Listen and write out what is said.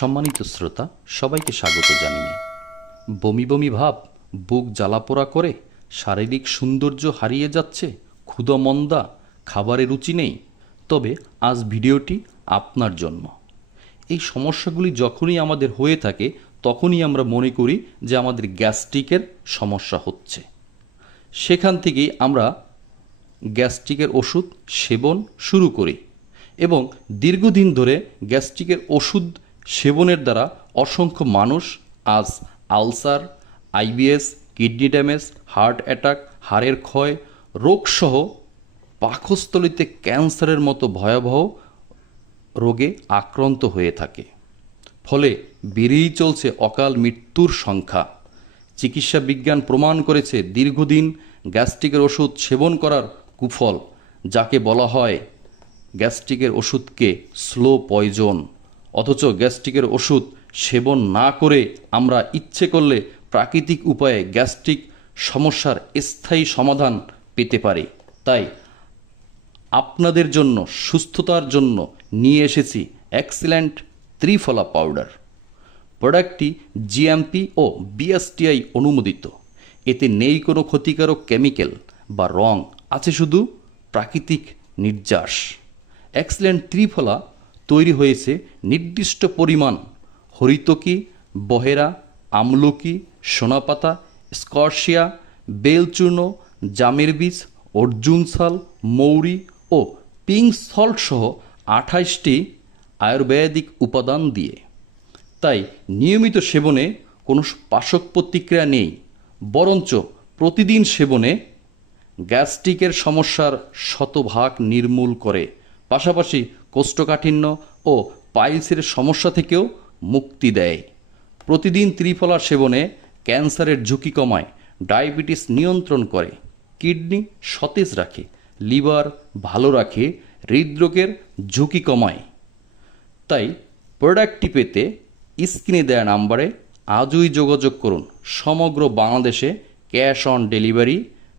সম্মানিত শ্রোতা সবাইকে স্বাগত জানিয়ে বমি বমি ভাব, বুক জ্বালাপোড়া করে, শারীরিক সৌন্দর্য হারিয়ে যাচ্ছে, ক্ষুধা মন্দা, খাবারে রুচি নেই, তবে আজ ভিডিওটি আপনার জন্য। এই সমস্যাগুলি যখনই আমাদের হয়ে থাকে তখনই আমরা মনে করি যে আমাদের গ্যাস্ট্রিকের সমস্যা হচ্ছে। সেখান থেকেই আমরা গ্যাস্ট্রিকের ওষুধ সেবন শুরু করি এবং দীর্ঘদিন ধরে গ্যাস্ট্রিকের ওষুধ সেবনের দ্বারা অসংখ্য মানুষ আজ ulcer, IBS, kidney damage, heart attack, হাড়ের ক্ষয় রোগসহ পাকস্থলীতে ক্যান্সারের মতো ভয়াবহ রোগে আক্রান্ত হয়ে থাকে। ফলে বেড়েই চলছে অকাল মৃত্যুর সংখ্যা। চিকিৎসা বিজ্ঞান প্রমাণ করেছে দীর্ঘদিন গ্যাস্ট্রিকের ওষুধ সেবন করার কুফল, যাকে বলা হয় গ্যাস্ট্রিকের ওষুধকে স্লো পয়জন। অথচ গ্যাস্ট্রিকের ওষুধ সেবন না করে আমরা ইচ্ছে করলে প্রাকৃতিক উপায়ে গ্যাস্ট্রিক সমস্যার স্থায়ী সমাধান পেতে পারি। তাই আপনাদের জন্য, সুস্থতার জন্য নিয়ে এসেছি এক্সিলেন্ট ত্রিফলা পাউডার। প্রোডাক্টটি জিএমপি ও বিএসটিআই অনুমোদিত। এতে নেই কোনো ক্ষতিকারক কেমিক্যাল বা রং, আছে শুধু প্রাকৃতিক নির্যাস। এক্সিলেন্ট ত্রিফলা তৈরি হয়েছে নির্দিষ্ট পরিমাণ হরিতকি, বহেরা, আমলকি, সোনাপাতা, স্কর্শিয়া, বেলচূর্ণ, জামের বীজ, অর্জুন শাল, মৌরি ও পিঙ্ক সল্ট সহ 28টি আয়ুর্বেদিক উপাদান দিয়ে। তাই নিয়মিত সেবনে কোনো পার্শ্ব প্রতিক্রিয়া নেই, বরঞ্চ প্রতিদিন সেবনে গ্যাস্ট্রিকের সমস্যার শতভাগ নির্মূল করে, পাশাপাশি কোষ্ঠকাঠিন্য ও পাইলসের সমস্যা থেকেও মুক্তি দেয়। প্রতিদিন ত্রিফলা সেবনে ক্যান্সারের ঝুঁকি কমায়, ডায়াবেটিস নিয়ন্ত্রণ করে, কিডনি সতেজ রাখে, লিভার ভালো রাখে, হৃদরোগের ঝুঁকি কমায়। তাই প্রোডাক্টটি পেতে স্ক্রিনে দেওয়া নাম্বারে আজই যোগাযোগ করুন। সমগ্র বাংলাদেশে ক্যাশ অন ডেলিভারি